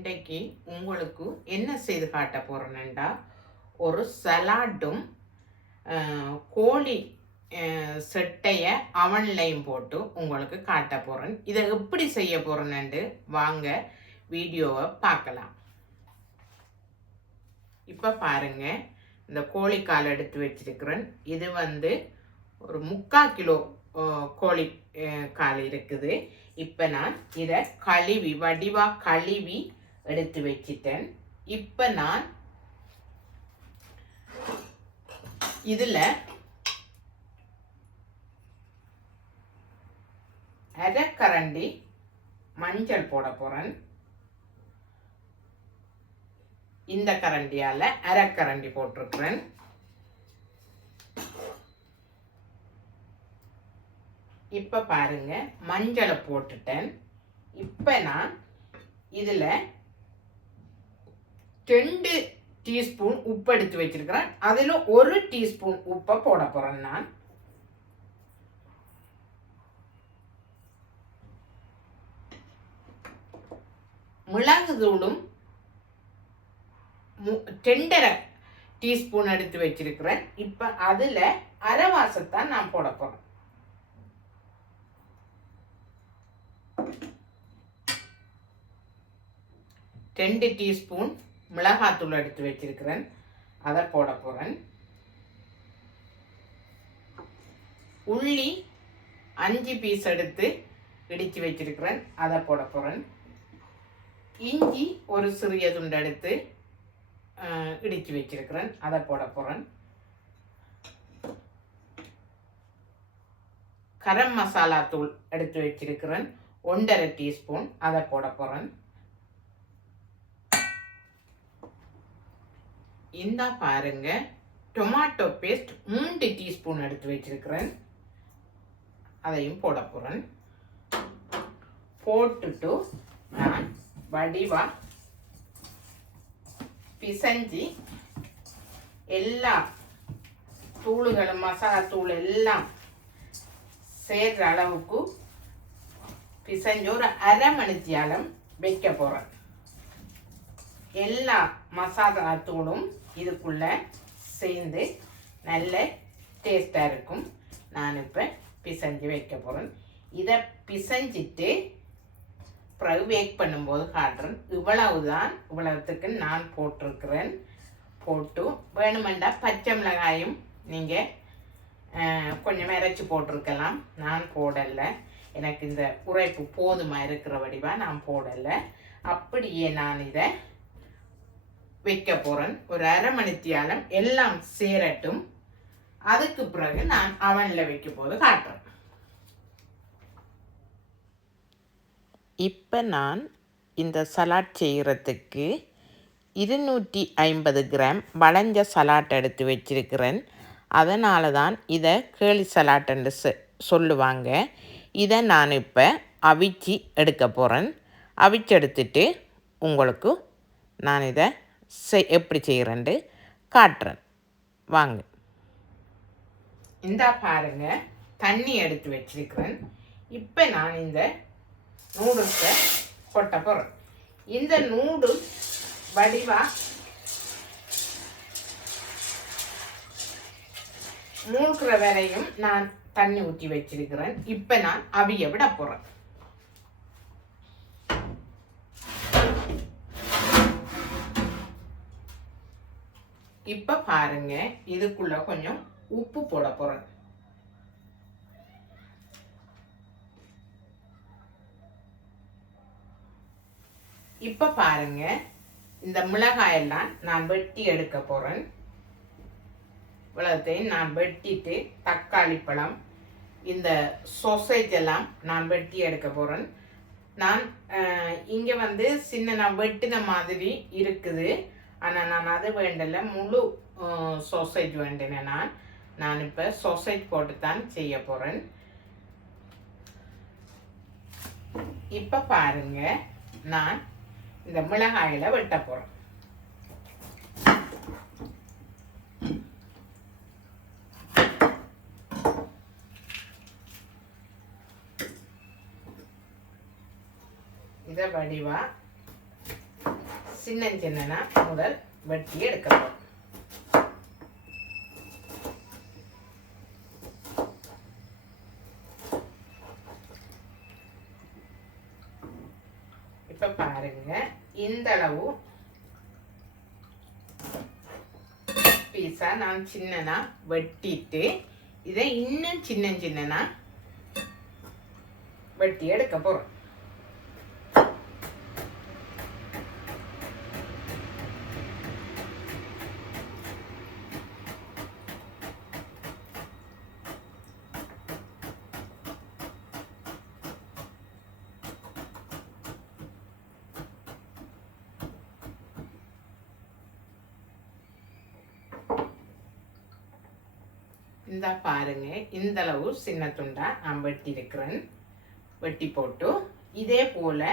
இன்றைக்கு உங்களுக்கு என்ன செய்து காட்ட போகிறேன்டா ஒரு சலாட்டும் கோழி செட்டையை அவன்லையும் போட்டு உங்களுக்கு காட்ட போகிறேன் இதை எப்படி செய்ய போகிறேன்னு வாங்க வீடியோவை பார்க்கலாம். இப்போ பாருங்க இந்த கோழிக்கால் எடுத்து வச்சிருக்கிறேன். இது வந்து ஒரு முக்கால் கிலோ கோழி கால் இருக்குது. இப்போ நான் இதை கழுவி வடிவாக கழுவி எடுத்து வச்சிட்டேன். இப்போ நான் இதில் அரைக்கரண்டி மஞ்சள் போட போகிறேன் இந்த கரண்டியால் அரைக்கரண்டி போட்டிருக்கிறேன். இப்போ பாருங்க மஞ்சளை போட்டுட்டேன். இப்போ நான் இதில் ரெண்டு டீஸ்பூன் உப்பு எடுத்து வச்சிருக்கிறேன். அதில் ஒரு டீஸ்பூன் உப்பை போட போகிறேன் நான். மிளகு தூளும் மு- ரெண்டரை டீஸ்பூன் எடுத்து வச்சிருக்கிறேன். இப்போ அதில் அரைவாசத்தான் நான் போட போகிறேன் ரெண்டு டீஸ்பூன் மிளகாத்தூள் எடுத்து வச்சிருக்கிறேன். அதை போட போகிறேன் உள்ளி அஞ்சு பீஸ் எடுத்து இடித்து வச்சிருக்கிறேன். அதை போட போகிறேன் இஞ்சி ஒரு சிறிய துண்டு எடுத்து இடித்து வச்சிருக்கிறேன். அதை போட போகிறேன் கரம் மசாலா தூள் எடுத்து வச்சிருக்கிறேன். ஒன்றரை டீஸ்பூன் அதை போட போகிறேன் இந்த பாருங்க. டொமாட்டோ பேஸ்ட் மூன்று டீஸ்பூன் எடுத்து வச்சிருக்கிறேன். அதையும் போட போகிறேன் போட்டுட்டு நான் வடிவா பிசைஞ்சு எல்லா தூளுகளும் மசாலா தூள் எல்லாம் சேர்ற அளவுக்கு பிசைஞ்சு ஒரு அரை மணித்தியாலம் வைக்க போகிறேன் எல்லா மசாலா தூளும் இதுக்குள்ள சேர்ந்து நல்ல டேஸ்டாக இருக்கும். நான் இப்போ பிசைஞ்சு வைக்க போகிறேன் இதை பிசைஞ்சிட்டு பிறகு வேக் பண்ணும்போது காட்டுறேன். இவ்வளவுதான் இவ்வளவுத்துக்கு நான் போட்டிருக்கிறேன். போட்டு வேணுமெண்டா பச்சை மிளகாயும் நீங்கள் கொஞ்சம் இறைச்சி போட்டிருக்கலாம். நான் போடலை. எனக்கு இந்த உரைப்பு போதுமாக இருக்கிற வடிவாக நான் போடலை. அப்படியே நான் இதை வைக்க போகிறேன் ஒரு அரை மணித்தியாலம் எல்லாம் சேரட்டும். அதுக்கு பிறகு நான் அவனில் வைக்க போது காட்டுறேன். இப்போ நான் இந்த சலாட் செய்கிறதுக்கு இருநூற்றி ஐம்பது கிராம் வளைஞ்ச சலாட் எடுத்து வச்சிருக்கிறேன். அதனால தான் இதை கேளி சலாட்டுன்னு சொ சொல்லுவாங்க. இதை நான் இப்போ அவிச்சு எடுக்க போகிறேன் அவிச்சு எடுத்துட்டு உங்களுக்கு நான் இதை செய் எப்படி செய்கிறேன்ட்டு காட்டுறேன். வாங்க. இந்தா பாருங்க தண்ணி எடுத்து வச்சிருக்கிறேன். இப்போ நான் இந்த நூடுல்ஸை கொட்ட போகிறேன் இந்த நூடுல்ஸ் வடிவா மூழ்கிற வரையும் நான் தண்ணி ஊற்றி வச்சிருக்கிறேன். இப்போ நான் அவிய விட போகிறேன் இப்போ பாருங்க இதுக்குள்ள கொஞ்சம் உப்பு போட போகிறேன் இப்போ பாருங்க இந்த மிளகாயெல்லாம் நான் வெட்டி எடுக்க போகிறேன் இவ்வளோத்தையும் நான் வெட்டிட்டு தக்காளி பழம் இந்த சொசைஜ் எல்லாம் நான் வெட்டி எடுக்க போகிறேன் நான் இங்கே வந்து சின்ன நான் வெட்டின மாதிரி இருக்குது. ஆனால் நான் அது வேண்டல முழு சோசேஜ் வேண்டினேன் நான் நான் இப்போ சோசேஜ் போட்டு தான் செய்ய போகிறேன் இப்போ பாருங்க நான் இந்த மிளகாயில் வெட்ட போகிறேன் இதை வடிவா சின்ன சின்னனா முதல் வெட்டி எடுக்கலாம் இப்ப பாருங்க இந்த அளவு பீஸா நான் சின்னனா வெட்டிட்டு இதை இன்னும் சின்ன சின்னனா வெட்டி எடுக்க போறோம். இந்த பாருங்க. இந்த அளவு சின்ன துண்டாக நான் வெட்டியிருக்கிறேன். வெட்டி போட்டு இதே போல்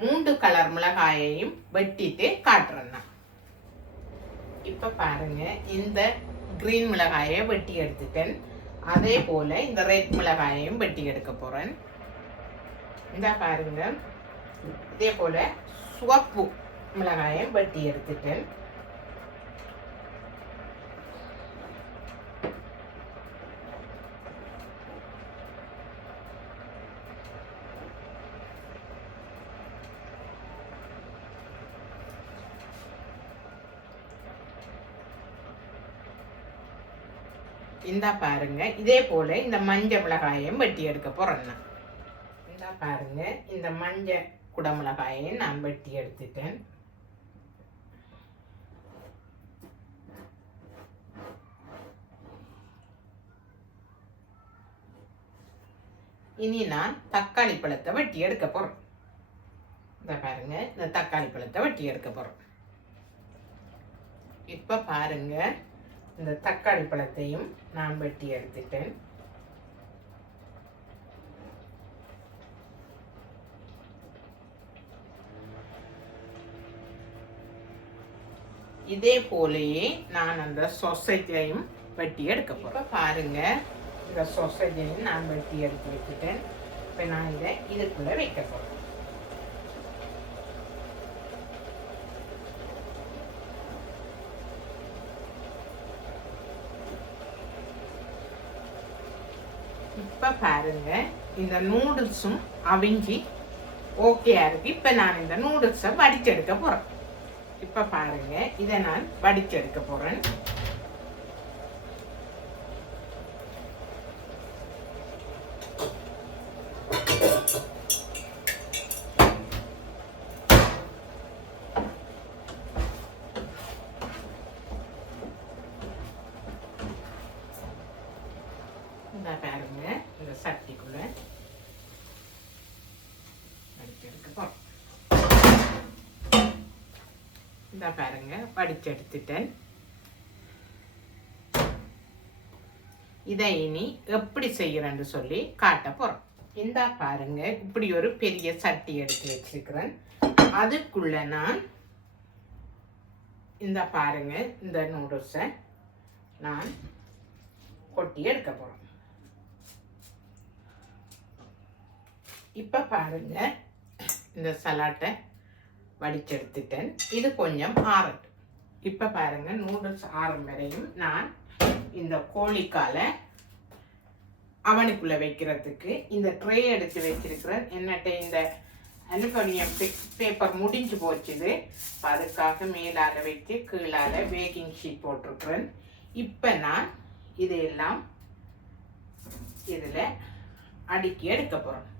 மூன்று கலர் மிளகாயையும் வெட்டிட்டு காட்டுறேன் நான். இப்ப பாருங்க இந்த க்ரீன் மிளகாயை வெட்டி எடுத்துட்டேன். அதே போல் இந்த ரெட் மிளகாயையும் வெட்டி எடுக்க போகிறேன் இந்த பாருங்க இதே போல் சுவப்பு மிளகாயம் வெட்டி எடுத்துட்டேன். இந்தா பாருங்க. இதே போல இந்த மஞ்சள் மிளகாயையும் வெட்டி எடுக்க போறேன் நான். இந்தா பாருங்க. இந்த மஞ்சள் குடமிளகாயையும் நான் வெட்டி எடுத்துட்டேன். இனி நான் தக்காளி பழத்தை வெட்டி எடுக்க போறேன். இந்த பாருங்க. இந்த தக்காளி பழத்தை வெட்டி எடுக்க போகிறோம் இப்ப பாருங்க. இந்த தக்காளி பழத்தையும் நான் வெட்டி எடுத்துட்டேன். இதே போலயே நான் அந்த சொசைட்டியையும் வெட்டி எடுக்க போறேன். பாருங்க இந்த சொசைட்டியையும் நான் வெட்டி எடுத்து வச்சுட்டேன். இப்போ நான் இதை இதுக்குள்ள வைக்க போறேன். இப்போ பாருங்கள் இந்த நூடுல்ஸும் அவிஞ்சி ஓகேயா இருக்குது இப்போ நான் இந்த நூடுல்ஸை வடிச்செடுக்க போகிறேன் இப்போ பாருங்கள் இதை நான் வடிச்செடுக்க போகிறேன் இந்த பாருங்க இந்த சட்டிக்குள்ள வடிச்செடுக்க போகிறோம் இந்த பாருங்க வடிச்செடுத்துட்டேன் இதை இனி எப்படி செய்யறேன்னு சொல்லி காட்ட போறோம். இந்த பாருங்க இப்படி ஒரு பெரிய சட்டி எடுத்து வச்சிருக்கிறேன். அதுக்குள்ள நான் இந்த பாருங்க இந்த நூடுல்ஸை நான் கொட்டி எடுக்க போறோம். இப்போ பாருங்க இந்த சலாட்டை வடிச்செடுத்துட்டேன். இது கொஞ்சம் ஆறட்டும். இப்போ பாருங்கள் நூடுல்ஸ் ஆறும் வரையும் நான் இந்த கோழிக்காலை அவனுக்குள்ளே வைக்கிறதுக்கு இந்த ட்ரே எடுத்து வச்சிருக்கிறேன் என்னட்ட இந்த அலுமினியம் பேப்பர் முடிஞ்சு போச்சுது அதுக்காக மேலால் வச்சு கீழால் பேக்கிங் ஷீட் போட்டிருக்கிறேன். இப்போ நான் இதையெல்லாம் இதில் அடுக்கி எடுக்க போகிறேன்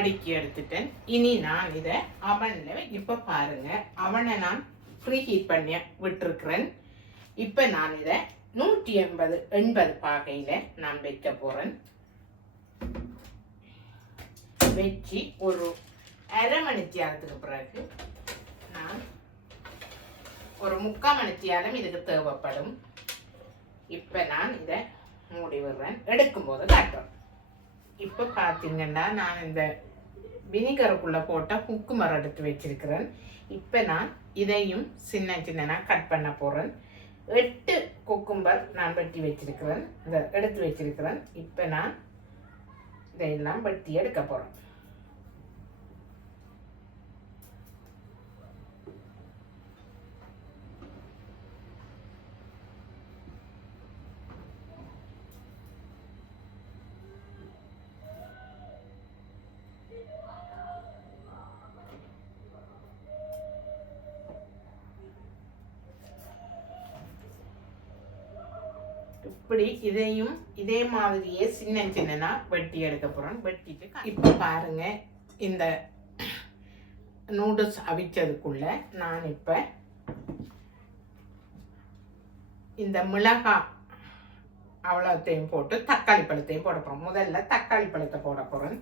அடுக்கி எடுத்துட்டேன். இனி நான் இதை அவனில் இப்போ பாருங்க. அவனை நான் ஃப்ரீ ஹீட் பண்ணி விட்டுருக்குறேன். இப்போ நான் இதை நூற்றி எண்பது எண்பது பாகையில் நான் வைக்க போகிறேன் வச்சு ஒரு அரை மணித்தியாலத்துக்கு பிறகு நான் ஒரு முக்கால் மணித்தியாலம் இதுக்கு தேவைப்படும். இப்போ நான் இதை மூடி விடுறேன். எடுக்கும்போது காட்டுறேன். இப்போ பார்த்தீங்கன்னா நான் இந்த வினிகருக்குள்ளே போட்ட குக்கு மரம் எடுத்து வச்சிருக்கிறேன். இப்போ நான் இதையும் சின்ன சின்னனாக கட் பண்ண போகிறேன் எட்டு குக்கும்பர் நான் வெட்டி வச்சிருக்கிறேன். இந்த எடுத்து வச்சிருக்கிறேன். இப்போ நான் இதையெல்லாம் வெட்டி எடுக்க போகிறேன் இப்படி இதையும் இதே மாதிரியே சின்ன சின்னனா வெட்டி எடுக்க போகிறோம் வெட்டிட்டு இப்போ பாருங்க இந்த நூடுல்ஸ் அவிச்சதுக்குள்ள நான் இப்போ இந்த மிளகாய் அவ்வளோத்தையும் போட்டு தக்காளி பழத்தையும் போட போகிறோம் முதல்ல தக்காளி பழத்தை போட போகிறேன்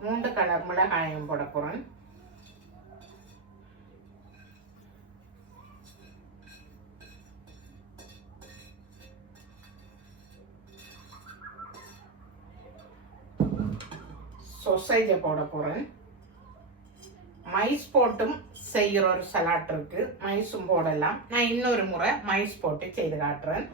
மூன்று கலர் மிளகாயும் போட போகிறேன் சொசைஜை போட போகிறேன் மைஸ் போட்டும் செய்கிற ஒரு சலாட் இருக்கு. மைஸும் போடலாம். நான் இன்னொரு முறை மைஸ் போட்டு செய்து காட்டுறேன்.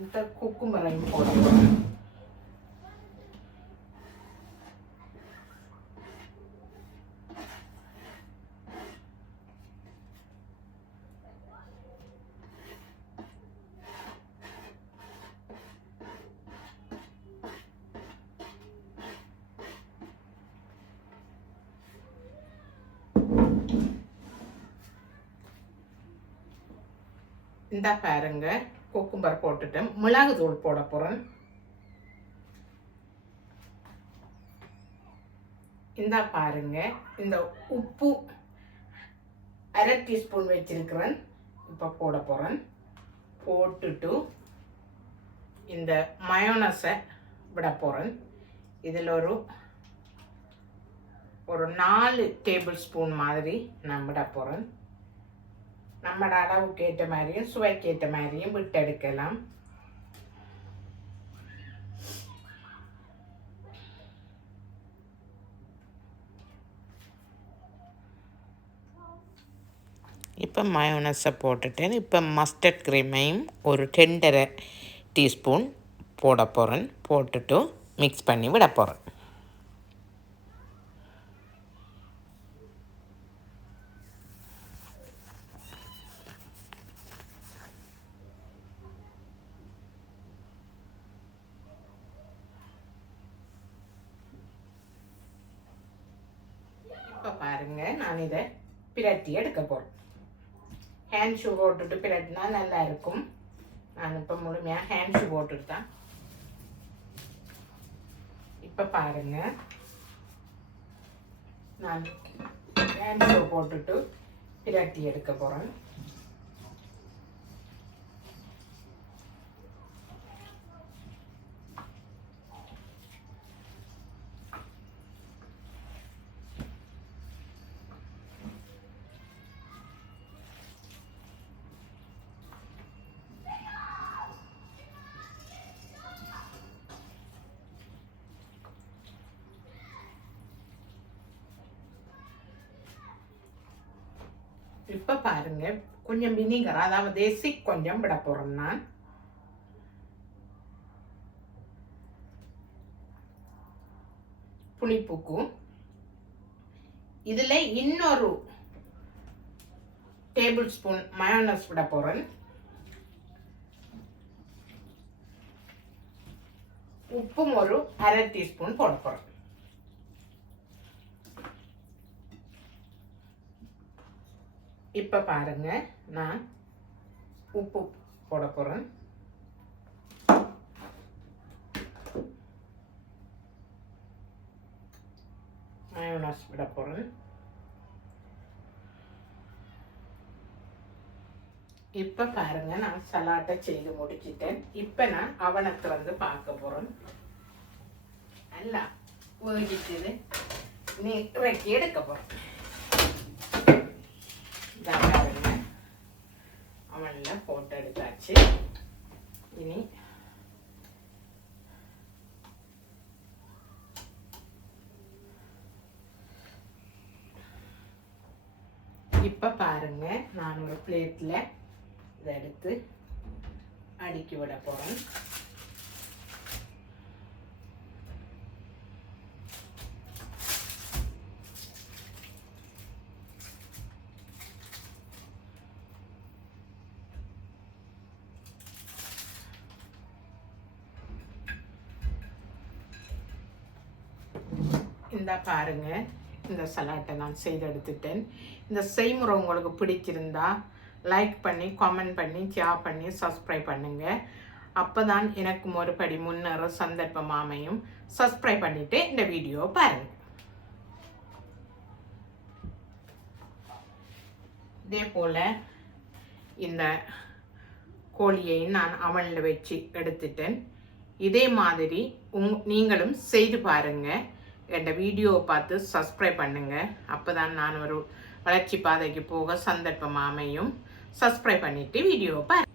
இந்த குக்குமரையும் போட போகிறேன் இந்த பாருங்க குக்கும்பர் போட்டுட்டேன். மிளகு தூள் போட போகிறேன் இந்த பாருங்க இந்த உப்பு அரை டீஸ்பூன் வச்சிருக்கிறேன். இப்போ போட போகிறேன் போட்டுட்டு இந்த மயோனஸை விட போகிறேன் இதில் ஒரு ஒரு நாலு டேபிள் ஸ்பூன் மாதிரி நான் விட போகிறேன் நம்மளோட அளவுக்கு ஏற்ற மாதிரியும் சுவைக்கு ஏற்ற மாதிரியும் விட்டெடுக்கலாம். இப்போ மயோனஸை போட்டுட்டேன் இப்போ மஸ்டர்ட் க்ரீமையும் ஒரு டெண்டரை டீஸ்பூன் போட போகிறேன் போட்டுட்டு மிக்ஸ் பண்ணி விட போகிறேன் இப்போ பாருங்க நான் இதை பிரட்டி எடுக்க போகிறோம் ஹேண்ட் ஷூ போட்டுட்டு பிரட்டினா நல்லா இருக்கும் நான் இப்போ முழுமையாக ஹேண்ட் ஷூ போட்டுட்டு தான். இப்போ பாருங்க. நான் ஹேண்ட் ஷூ போட்டுட்டு பிரட்டி எடுக்க போகிறேன் இப்போ பாருங்க கொஞ்சம் வினிகர் அதாவது தேசி கொஞ்சம் விட போகிறேன் நான். புளிப்புக்கும் இதில் இன்னொரு டேபிள் ஸ்பூன் மயோனஸ் விட போகிறேன் உப்பும் ஒரு அரை டீஸ்பூன் போட போகிறேன் இப்போ பாருங்க நான் உப்பு போட போகிறேன் மயோனஸ் விட போகிறேன் இப்போ பாருங்க நான் சலாட்டை செய்து முடிச்சிட்டேன். இப்போ நான் அவனை திறந்து பார்க்க போகிறேன் நல்லா வேகிட்டுது நீ இறக்கி எடுக்க போகிறேன் இதான் பாருங்க அவனில் போட்டு எடுத்தாச்சு. இனி இப்போ பாருங்க நான் ஒரு பிளேட்டில் இதை எடுத்து அடுக்கி விட போகிறேன் இந்த பாருங்க. இந்த சலாட்டை நான் செய்து எடுத்துட்டேன் இந்த செய்முறை உங்களுக்கு பிடிச்சிருந்தா லைக் பண்ணி கமெண்ட் பண்ணி ஷேர் பண்ணி சப்ஸ்கிரைப் பண்ணுங்க. அப்போ தான் எனக்கும் ஒரு படி முன்னேற சந்தர்ப்பம் அமையும் சப்ஸ்கிரைப் பண்ணிவிட்டு இந்த வீடியோ பாருங்க. இதே போல் இந்த கோழியை நான் அவனில் வச்சு எடுத்துட்டேன். இதே மாதிரி உங் நீங்களும் செய்து பாருங்கள் என் வீடியோவை பார்த்து சப்ஸ்கிரைப் பண்ணுங்கள் அப்போ தான் நான் ஒரு வளர்ச்சி பாதைக்கு போக சந்தர்ப்பம் அமையும். சப்ஸ்கிரைப் பண்ணிவிட்டு வீடியோவை பாரு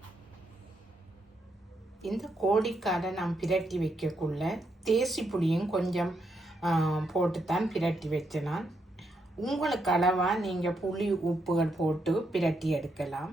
இந்த கோழிக்காடை நான் பிரட்டி வைக்கக்குள்ள தேசி புளியும் கொஞ்சம் போட்டுத்தான் பிரட்டி வச்சேன் நான் உங்களுக்கு அளவாக நீங்கள் புளி உப்புகள் போட்டு பிரட்டி எடுக்கலாம்.